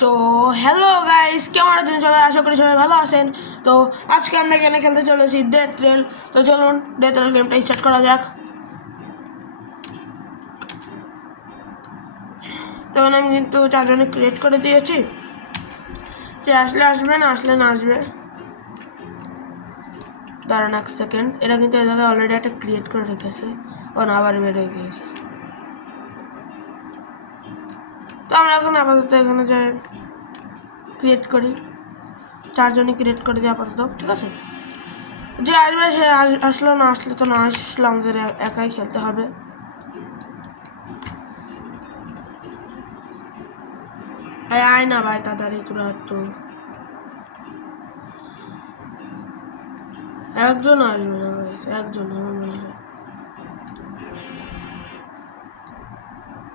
তো hello guys, কেমন আছেন সবাই? আশা করি সবাই ভালো আছেন। তো আজকে আমরা এখানে খেলতে চলেছি ডেথ রেল। তো চলুন ডেথ রেল গেমটা স্টার্ট করা যাক। তখন আমি কিন্তু চারজনে ক্রিয়েট করে দিয়েছি, যে আসলে আসবে, না আসলে না আসবে। দাঁড়ান এক সেকেন্ড, এটা কিন্তু এ জায়গায় অলরেডি একটা ক্রিয়েট করে রেখেছে। ও না, আবার বের হয়ে গিয়েছে। তো আমরা এখন আপাতত এখানে যাই ক্রিয়েট করি, চারজনই ক্রিয়েট করে দিই আপাতত, ঠিক আছে? যে আসবে সে আসলো, না আসলে তো না আসলে আমাদের একাই খেলতে হবে। আয় না ভাই, তাড়াতাড়ি তোরা একটু। একজন আসবে না ভাই, একজন আমার মনে হয়।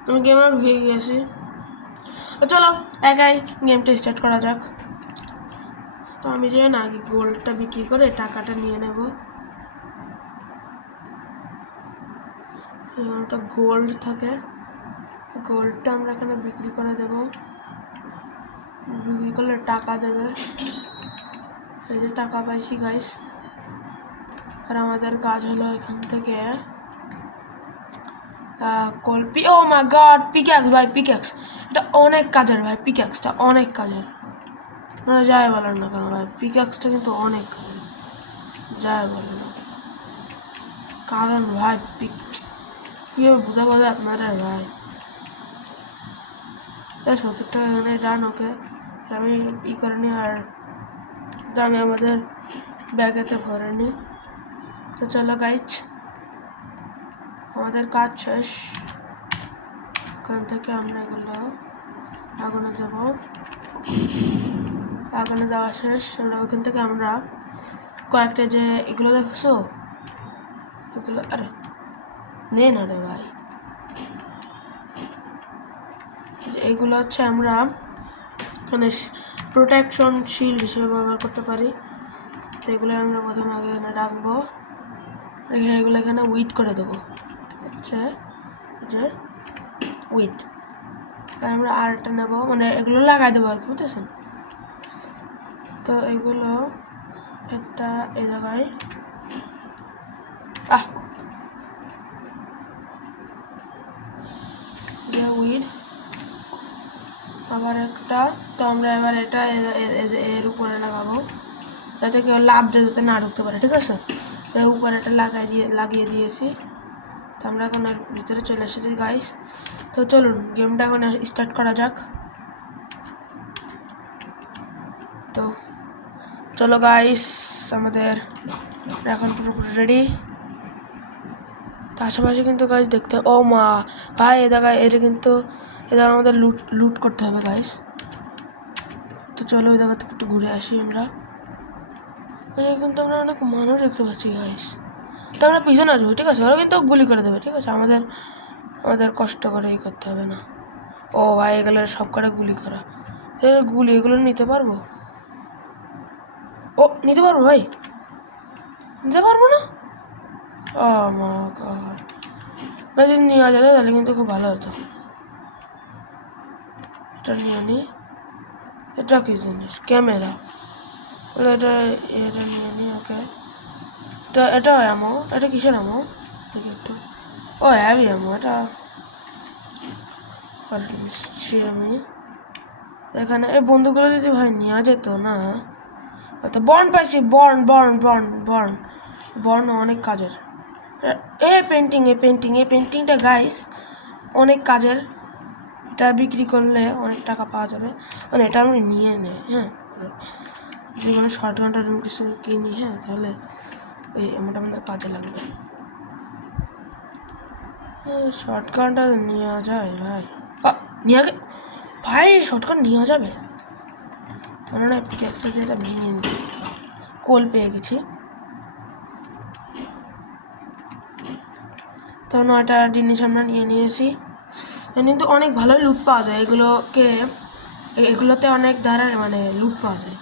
আমি গেমার হয়ে গেছি। চলো একাই গেমটা স্টার্ট করা যাক। তো আমি যে না আগে গোল্ডটা বিক্রি করে টাকাটা নিয়ে নেব। একটা গোল্ড থাকে, গোল্ডটা আমরা এখানে বিক্রি করে দেব। বিক্রি করলে টাকা দেবে। এই যে টাকা পাইছি গাইস। আর আমাদের কাজ হলো এখান থেকে কলপি, ও মাই গড, পিক্যাক্স ভাই, পিক্যাক্স এটা অনেক কাজের ভাই, পিক্যাক্সটা অনেক কাজের। আপনারা যাই বলেন না কেন ভাই, পিক্যাক্সটা কিন্তু অনেক কাজের, যাই বলেন না। কারণ ভাই কীভাবে বোঝাবো আপনারা ভাই। 70 টাকা এখানে ডান, ওকে। আমি ই করে নিই, আর আমি আমাদের ব্যাগেতে ভরে নিই। তো চলো গাইজ, আমাদের কাজ শেষ। ওখান থেকে আমরা এগুলো আগুনে দেব। আগুনে দেওয়া শেষ। এবার ওখান থেকে আমরা কয়েকটা যে এগুলো দেখছো, এগুলো আরে নে না রে ভাই, এইগুলো হচ্ছে আমরা মানে প্রোটেকশন শিল্ড হিসেবে ব্যবহার করতে পারি। তো এগুলো আমরা প্রথমে আগে এখানে রাখবো, এগুলো এখানে উইট করে দেবো, হচ্ছে যে উইট। আমরা আরেকটা নেবো, মানে এগুলো লাগাই দেবো আর কি, বুঝতেছেন? তো এগুলো একটা এই জায়গায় উইড, আবার একটা। তো আমরা এবার এটা এর উপরে লাগাবো, যাতে কেউ লাভ যাতে না ঢুকতে পারে, ঠিক আছে? তো উপরে এটা লাগিয়ে দিয়েছি। তো আমরা এখন ভিতরে চলে এসেছি গাইস। তো চলুন গেমটা এখন স্টার্ট করা যাক। তো চলো গাইস, আমাদের এখন পুরোপুরি রেডি। তো আশেপাশে কিন্তু গাইস দেখতে, ও মা ভাই, এ জায়গায় এটা কিন্তু আমাদের লুট করতে হবে গাইস। তো চলো ওই জায়গা থেকে একটু ঘুরে আসি আমরা। কিন্তু আমরা অনেক মানুষ দেখতে পাচ্ছি গাইস। তো আমরা পিছনে আসবো, ঠিক আছে? ওরা কিন্তু গুলি করে দেবে, ঠিক আছে? আমাদের কষ্ট করে এই করতে হবে না। ও ভাই, এগুলো সব করে গুলি করা, গুলি এগুলো নিতে পারবো? ও নিতে পারবো ভাই, নিতে পারবো না? ও মা গড ভাই, যদি নেওয়া যায় তাহলে কিন্তু খুব ভালো হতো। এটা নিয়ে নিই। এটা কি জিনিস? ক্যামেরা। এটা এটা নিয়ে নিই, ওকে। এটা এমো, এটা কিসের এমো দেখি একটু। ও হ্যাভি এমো, এটা নিচ্ছি আমি। এখানে এই বন্ধুগুলো যদি ভাই নেওয়া যেত না। তো বর্ন পাইছি, born born born born born অনেক কাজের। এই পেন্টিংটা গাইস অনেক কাজের। এটা বিক্রি করলে অনেক টাকা পাওয়া যাবে, মানে এটা আমি নিয়ে নেই। হ্যাঁ, যে কোনো শর্ট গানটা কিছু কিনি, হ্যাঁ, তাহলে ওই এমনটা আমাদের কাজে লাগবে। শর্ট গানটা নেওয়া যায় ভাই, নেওয়া ভাই, শর্ট গান নেওয়া যাবে। তাহলে না পিক্যাক্সটা দিয়ে এটা ভেঙে নিই। কোল পেয়ে গেছি। তো নয়টা জিনিস আমরা নিয়ে নিয়েছি। কিন্তু অনেক ভালোই লুট পাওয়া যায় এগুলোতে অনেক ধারার মানে লুট পাওয়া যায়,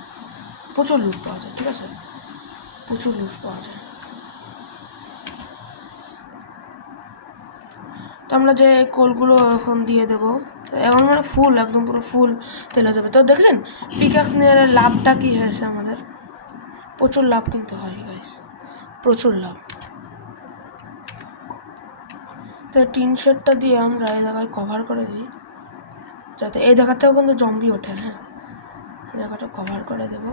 প্রচুর লুট পাওয়া যায়, ঠিক আছে? প্রচুর লুট পাওয়া যায়। তো আমরা যে কোলগুলো এখন দিয়ে দেব, এখন মানে ফুল একদম পুরো ফুল তেলে যাবে। তো দেখেছেন পিকাক্স নিয়ে লাভটা কী হয়েছে আমাদের? প্রচুর লাভ কিন্তু হয় গাইস, প্রচুর লাভ। তো টিন শেডটা দিয়ে আমরা এই জায়গায় কভার করে দিই, যাতে এই জায়গাতেও কিন্তু জম্বি ওঠে। হ্যাঁ, এই জায়গাটা কভার করে দেবো,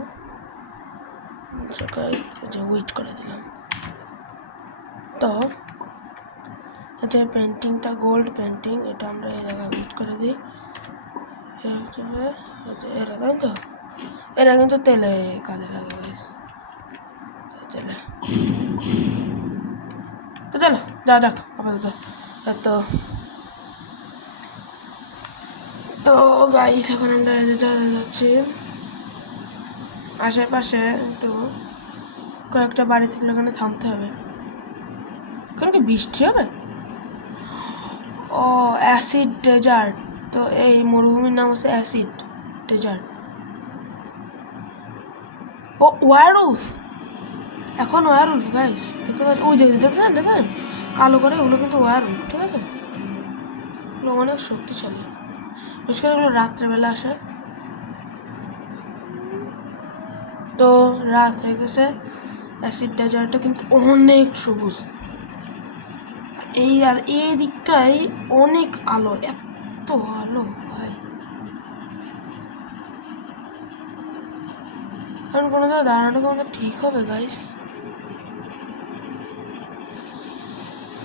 জায়গায় যে উইট করে দিলাম। তো এই যে পেন্টিংটা গোল্ড পেন্টিং, এটা আমরা এই জায়গায় উইট করে দিই। এরা তাই তো, এরা কিন্তু তেলে কাজে লাগে গাইস, তেলে। তো চলো যা যাক আপাতত। তো তো গাইস এখন আমরা যাচ্ছি আশেপাশে, তো কয়েকটা বাড়ি থাকলে ওখানে থামতে হবে। ওখানে কি বৃষ্টি হবে? ও অ্যাসিড ডেজার্ট, তো এই মরুভূমির নাম হচ্ছে অ্যাসিড ডেজার্ট। ও ওয়ারউলফ, এখন ওয়ারউলফ গাইস দেখতে পাচ্ছি। ওই যে দেখছেন দেখেন কালো করে, ওগুলো কিন্তু ওয়ারউলফ, ঠিক আছে? ওগুলো অনেক শক্তিশালী, বিশেষ করে এগুলো রাত্রেবেলা আসে। তো রাত হয়ে গেছে, অ্যাসিড ডেজার্টটা কিন্তু অনেক সবুজ, আর এই দিকটাই অনেক আলো, এত আলো ভাই। এখন কোনো জায়গায় দাঁড়ানো কোনো ঠিক হবে গাইস?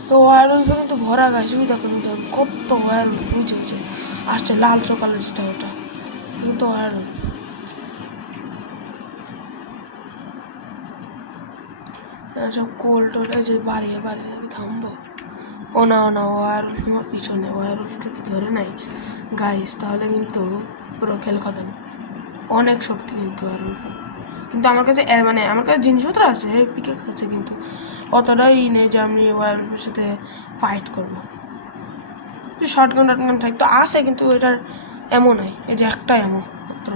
তো ওয়ারউলফে কিন্তু ভরা গাছ, ওই দেখুন কত ওয়ারউলফ, বুঝে বুঝে আসছে লাল সকালে, যেটা ওটা কিন্তু ওয়ারউলফ। সব কোল টোল যে বাড়িয়ে বাড়িয়ে থামবো। ও না ওয়ারউলফ আমার পিছনে, ওয়ারউলফকে তো ধরে নাই গাইস, তাহলে কিন্তু পুরো খেল খতম। অনেক শক্তি কিন্তু ওয়ারউলফের, কিন্তু আমার কাছে মানে আমার কাছে জিনিসপত্র আছে, পিকেক্স আছে, কিন্তু অতটাই নেই যে আমি ওয়ারউলফের সাথে ফাইট করবো। শর্টগান টটগান থাকতো আসে, কিন্তু এটার এমন নাই, এই যে একটা এমন মাত্র।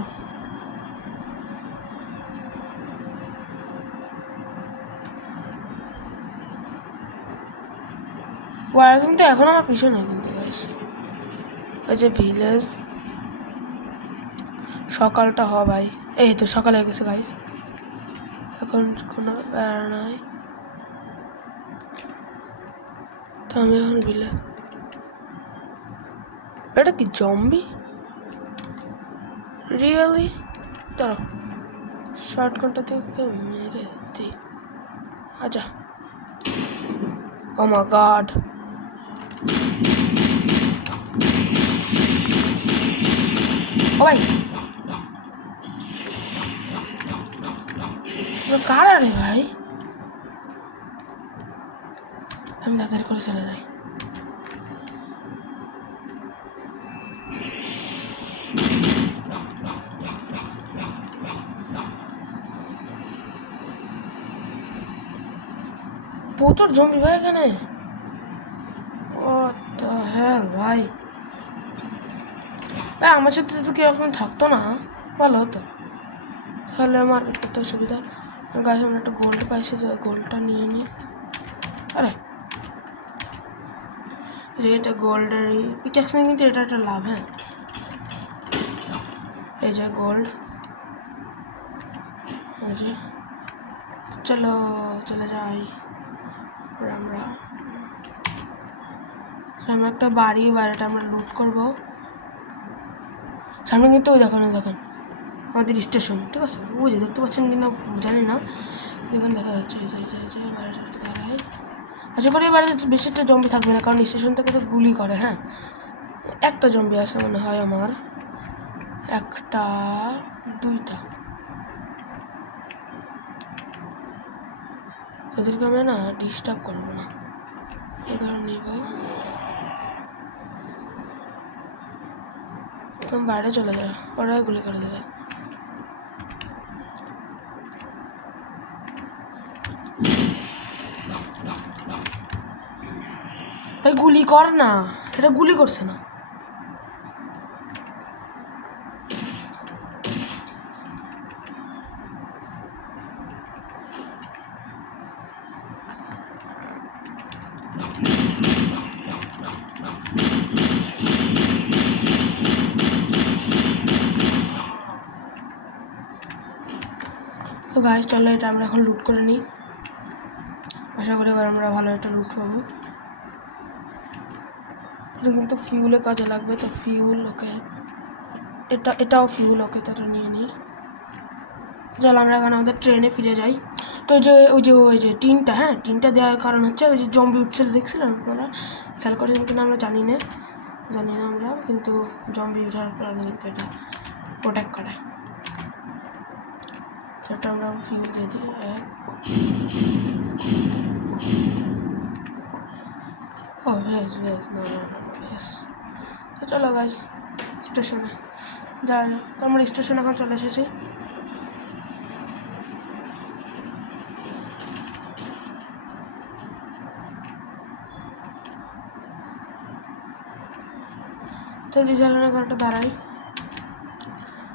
ওয়ারউলফ কিন্তু এখন আমার পিছনে কিন্তু গাইস। ওই যে ভিলেজ, সকালটা হ ভাই, এই তো সকাল হয়ে গেছে গাইস, এখন কোনো বেড়া নাই। তো আমি এখন ভিলেজ, এটা কি জম্বি রিয়েলি? দাঁড়াও শর্টগানটা থেকে মেরে দিই, আচ্ছা। ও মাই গড, ও ভাই কারা রে ভাই? আমি তাড়াতাড়ি করে চলে যাই। প্রচুর জম্বি ভাই এখানে, What the hell ভাই? আমার সাথে যদি কেউ এখন থাকতো না ভালো হতো, তাহলে আমার করতে সুবিধা। গাছ আমরা একটা গোল্ড পাইছি, যে গোল্ডটা নিয়ে নিই। আরে এটা গোল্ডের পিকেক্স নিয়ে কিন্তু এটা একটা লাভ। হ্যাঁ, এই যে গোল্ড, এই যে চলো চলে যাই আমরা। সামনে একটা বাড়ি, বাড়িটা আমরা লুট করবো। সামনে কিন্তু ওই দেখেন আমাদের স্টেশন, ঠিক আছে? বুঝে দেখতে পাচ্ছেন কিনা জানি না, দেখুন দেখা যাচ্ছে এই যে বাড়িটা দাঁড়ায়। আশা করি এবারে বেশি একটা জম্বি থাকবে না, কারণ স্টেশন থেকে তো গুলি করে। হ্যাঁ, একটা জম্বি আছে মনে হয় আমার, একটা দুইটা, তাদেরকে আমি না ডিস্টার্ব করবো না, এই কারণে নিব। তুমি বাইরে চলে যায়, ওরাই গুলি করে দেবে। ভাই গুলি কর না, এটা গুলি করছে না। তো গাইস চলো এটা আমরা এখন লুট করে নিই, আশা করি এবার আমরা ভালো একটা লুট পাবো। এটা কিন্তু ফিউলে কাজে লাগবে, তো ফিউল ওকে, এটাও ফিউল ওকে, তো এটা নিয়ে নিই। চলো আমরা এখন আমাদের ট্রেনে ফিরে যাই। তো ওই যে টিনটা, হ্যাঁ টিনটা দেওয়ার কারণ হচ্ছে ওই যে জম্বি উঠছিল দেখছিলাম আপনারা, খেয়াল করেছেন কিনা আমরা জানি না আমরা, কিন্তু জম্বি ওঠার কারণে কিন্তু এটা প্রোটেক্ট করায়। সেটা আমরা ফিউল দিয়ে দিই। ও বেশ না বেশ। তো চলো গাইস স্টেশনে যাই। তো আমরা স্টেশনে এখন চলে এসেছি। তো রিজার্ভের ঘরটা দাঁড়াই,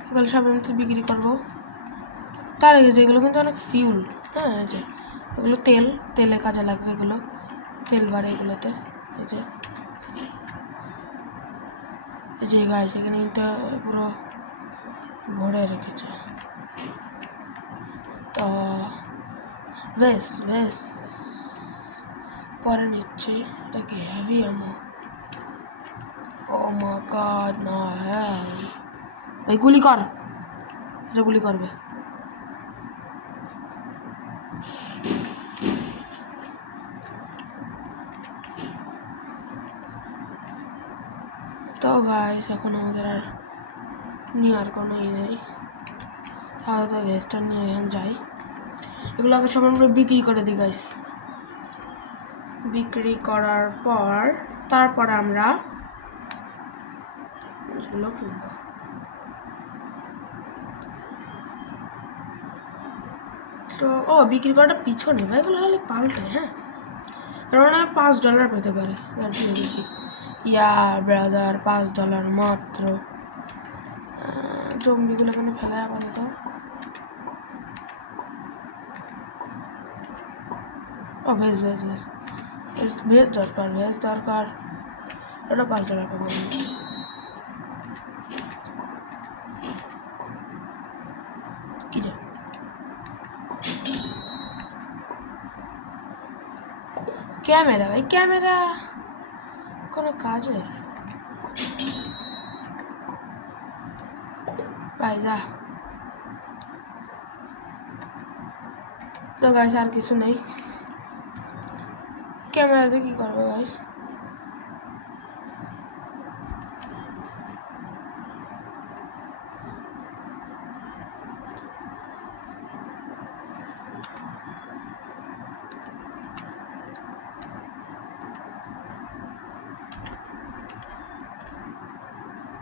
এগুলো সব এমনিতে বিক্রি করবো। তার আগে যেগুলো কিন্তু অনেক ফিউল, হ্যাঁ এই যে এগুলো তেলে কাজে লাগবে, এগুলো তেল বাড়ে এগুলোতে। এই যে গাইস এখানে কিন্তু পুরো ভরে রেখেছে। তো বেশ পরে নিচ্ছি। এটা কি হেভি আমো? ও মা গড না, হ্যাঁ ভাই গুলি কর, এটা গুলি করবে। তো গাইস এখন আমাদের আর নেওয়ার কোনো নেই, তাহলে ভেস্টার নিয়ে এখন যাই। এগুলো আগে সব আমরা বিক্রি করে দিই গাইস। বিক্রি করার পর তারপরে আমরা এগুলো কিনবো। তো বিক্রি করাটা পিছনে ভাই, এগুলো হলে পাল্টে, হ্যাঁ এর মানে $5 পেতে পারে। দিয়ে দেখি, ইয়া ব্রাদার $5 মাত্র। জম্বিগুলো এখানে ফেলে আপাতত। ভেজ দরকার, এটা $5 পাবো আমি। কি রে ক্যামেরা ভাই, ক্যামেরা কোনো কাজের ভাই যা। তো গাইস আর কিছু নেই, ক্যামেরাতে কি করবো গাইস?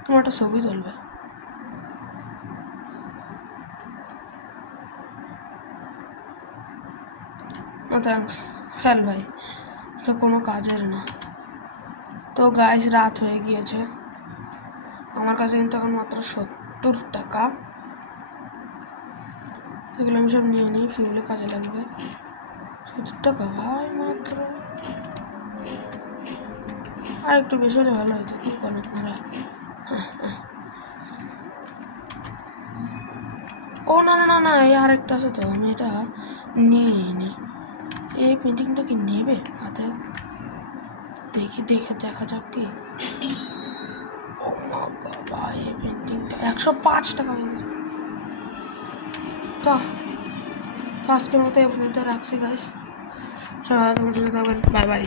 তোমার একটা ছবি চলবে না, থ্যাংকস ফেল ভাই, এটা কোনো কাজের না। তো গাইস রাত হয়ে গিয়েছে, আমার কাছে কিন্তু এখন মাত্র $70। এগুলো আমি সব নিয়ে নিই, ফিউলে কাজে লাগবে। $70 ভাই মাত্র, আর একটু বেশি হলে ভালো হতো। কী করেন আপনারা? ও না এই আরেকটা আছে, তো আমি এটা নিয়ে নিই। এই পেন্টিংটা কি নেবে হাতে? দেখা যাক কি। ও মা বাবা, এই পেন্টিংটা $105 হয়ে গেছে। তো আজকের মতো এই পর্যন্ত রাখছি গাইস, সবাই ভালো থাকবেন, বাই বাই।